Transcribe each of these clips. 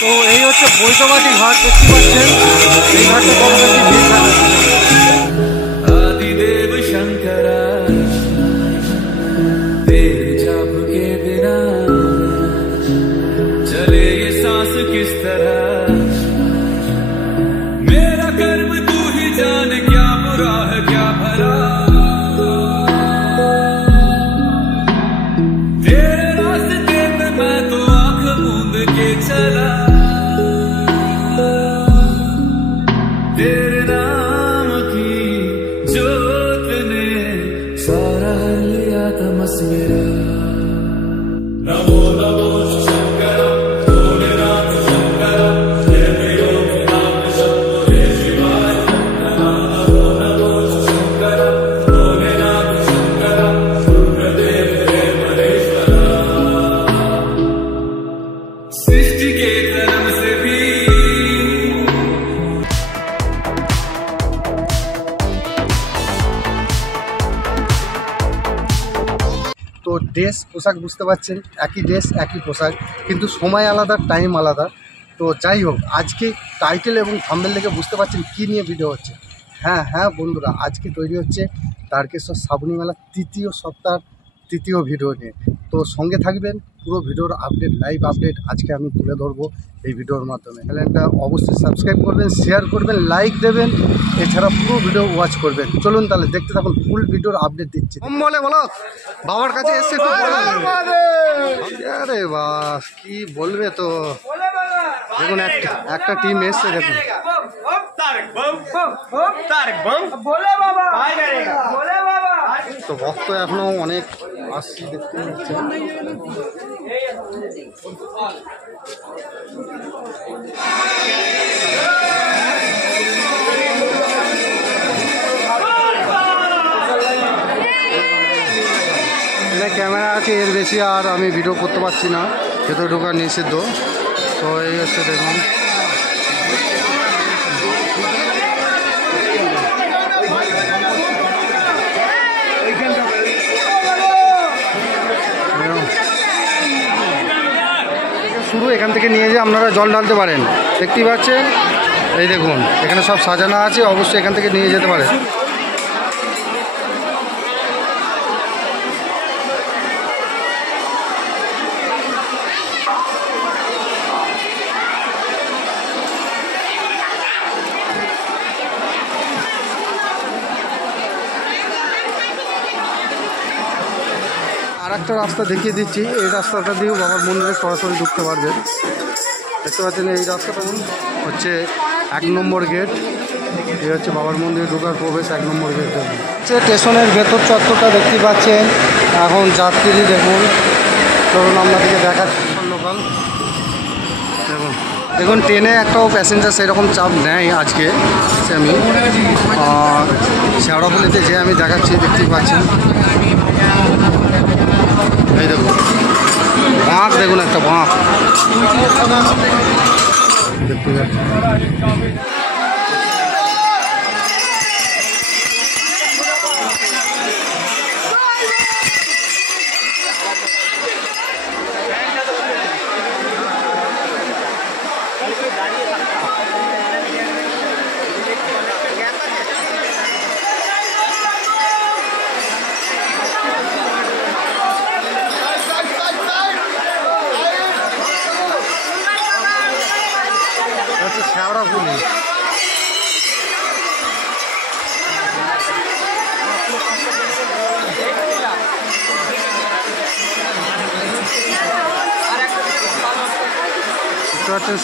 তো এই হচ্ছে বৈদ্যবাটি ঘাট, দেখতে পাচ্ছেন। এই ঘাটে কম বেশি ভিড় থাকে। आदिदेव शंकरा तेरे जाप के बिना चले ये सांस किस तरह, मेरा कर्म तू ही जाने क्या बुरा है क्या भला, तेरे रास्ते पे मैं तो आंख मूंद के चला, तेरे नाम की जोत ने सारा लिया तमस मेरा। नमो नमो शंकर भोलेनाथ शंकर जय प्रियो नाम शंभो हे शिवाय। नमो नमो शंकर भोलेनाथ शंकर रुद्रदेव हे महेश्वरा, सृष्टि के धर्म से भी তো ড্রেস পোশাক বুঝতে পারছেন, একই ড্রেস একই পোশাক, কিন্তু সময় আলাদা, টাইম আলাদা। তো যাই হোক, আজকে টাইটেল এবং থাম্বনেল দেখে বুঝতে পারছেন কী নিয়ে ভিডিও হচ্ছে। হ্যাঁ বন্ধুরা, আজকে তৈরি হচ্ছে তারকেশ্বর শ্রাবণী মেলার তৃতীয় সপ্তাহের তৃতীয় ভিডিও নিয়ে। তো সঙ্গে থাকবেন, পুরো ভিডিওর আপডেট, লাইভ আপডেট আজকে আমি তুলে ধরবো এই ভিডিওর মাধ্যমে। চ্যানেলটা অবশ্যই সাবস্ক্রাইব করবেন, শেয়ার করবেন, লাইক দেবেন, এছাড়া পুরো ভিডিও ওয়াচ করবেন। চলুন তাহলে দেখতে থাকুন, ফুল ভিডিওর আপডেট দিচ্ছি। বলে বলো বাবার কাছে এসে তো আরে বাস কি বলবে। তো দেখুন একটা টিম এসছে, দেখুন তো ভক্ত এখনো অনেক আসছে, দেখতে পাচ্ছেন। ক্যামেরা আছে, এর বেশি আর আমি ভিডিও করতে পারছি না, ভেতরে ঢোকা নিষিদ্ধ। তো এই হচ্ছে দেখুন, শুরু এখান থেকে নিয়ে যেয়ে আপনারা জল ঢালতে পারেন, দেখতেই পাচ্ছেন। এই দেখুন এখানে সব সাজানো আছে, অবশ্যই এখান থেকে নিয়ে যেতে পারেন। আর একটা রাস্তা দেখিয়ে দিচ্ছি, এই রাস্তাটা দিয়েও বাবার মন্দিরে সরাসরি ঢুকতে পারবেন। দেখতে পাচ্ছেন এই রাস্তাটা হচ্ছে 1 নম্বর গেট। এই হচ্ছে বাবার মন্দিরে ঢোকার প্রবেশ 1 নম্বর গেট। স্টেশনের ভেতর চত্বরটা দেখতে পাচ্ছেন। এখন যাত্রী দেখুন, ধরুন আপনাদেরকে দেখাচ্ছি লোকাল। দেখুন ট্রেনে একটাও প্যাসেঞ্জার সেরকম চাপ নেয় আজকে। আমি শেওড়াফুলিতে যে আমি দেখাচ্ছি, দেখতেই পাচ্ছেন। এই দেখুন বাঁক, দেখুন একটা বাঁক দেখতে পাচ্ছেন। শেওড়াফুলি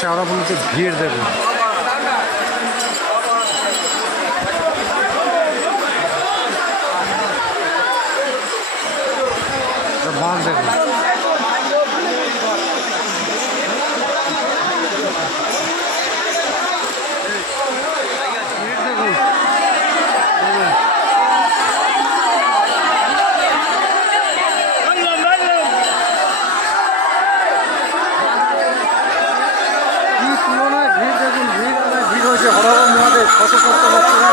শেওড়াফুলিতে ভিড় দেখুন। বাঁক দেখুন, কত কত ভক্তরা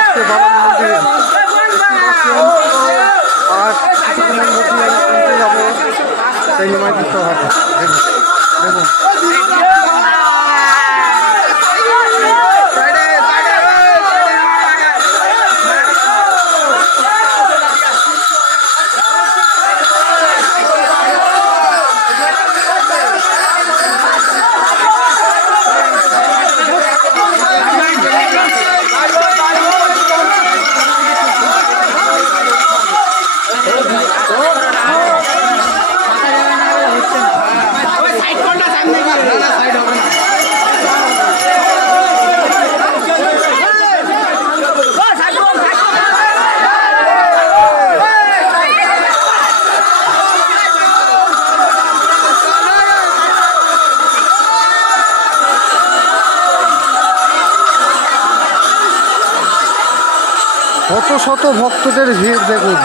আজকে বাবার মন্দিরে আর কিছুক্ষণের মধ্যে আমি শুনতে যাবো সেই নিমাই দিতে হবে। দেখুন শত শত ভক্তদের ভিড় দেখুন।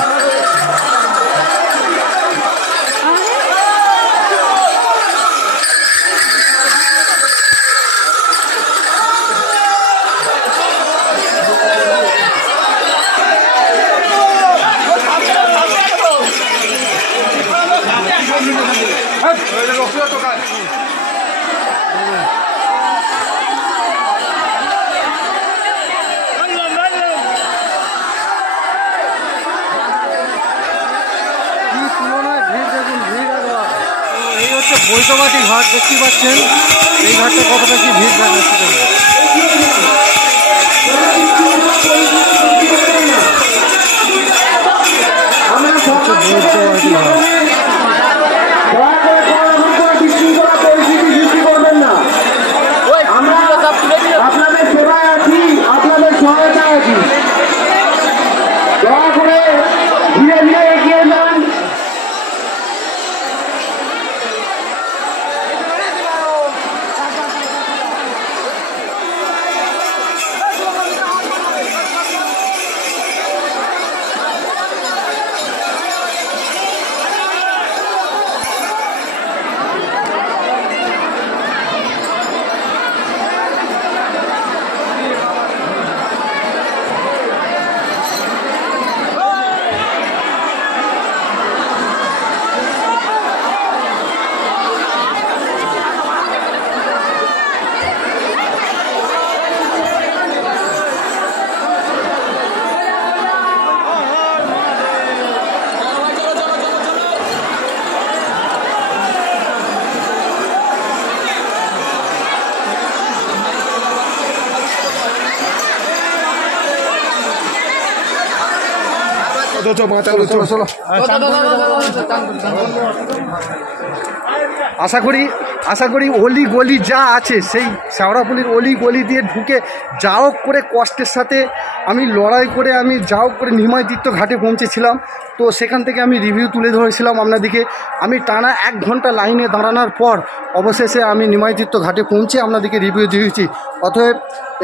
বৈদ্যবাটি ঘাট দেখতে পাচ্ছেন, এই ঘাটটা কতটা কি ভিড় দেখাচ্ছে। বৈদ্যবাটি ঘাট আপনাদের সেবায় আছি, আপনাদের সহায়তায় আছি। দয়া করে ধীরে ধীরে এগিয়ে যান। আশা করি অলি গলি যা আছে সেই শেওড়াফুলির অলি গলি দিয়ে ঢুকে যা হোক করে কষ্টের সাথে আমি লড়াই করে আমি যা হোক করে নিমাইতীর্থ ঘাটে পৌঁছেছিলাম। তো সেখান থেকে আমি রিভিউ তুলে ধরেছিলাম আপনাদেরকে। আমি টানা 1 ঘন্টা লাইনে দাঁড়ানোর পর অবশেষে আমি নিমাইতীর্থ ঘাটে পৌঁছে আপনাদেরকে রিভিউ দিয়েছি। অতএব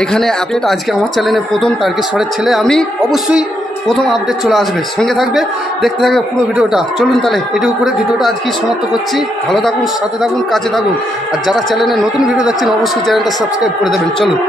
এখানে আপডেট আজকে আমার চ্যানেলে প্রথম তারকেশ্বরের ছেলে আমি, অবশ্যই প্রথম আপডেট চলে আসবে, সঙ্গে থাকবে, দেখতে থাকবে পুরো ভিডিওটা। চলুন তাহলে এটুকু করে ভিডিওটা আজকেই সমাপ্ত করছি। ভালো থাকুন, সাথে থাকুন, কাছে থাকুন। আর যারা চ্যানেলে নতুন ভিডিও দেখছেন অবশ্যই চ্যানেলটা সাবস্ক্রাইব করে দেবেন। চলুন।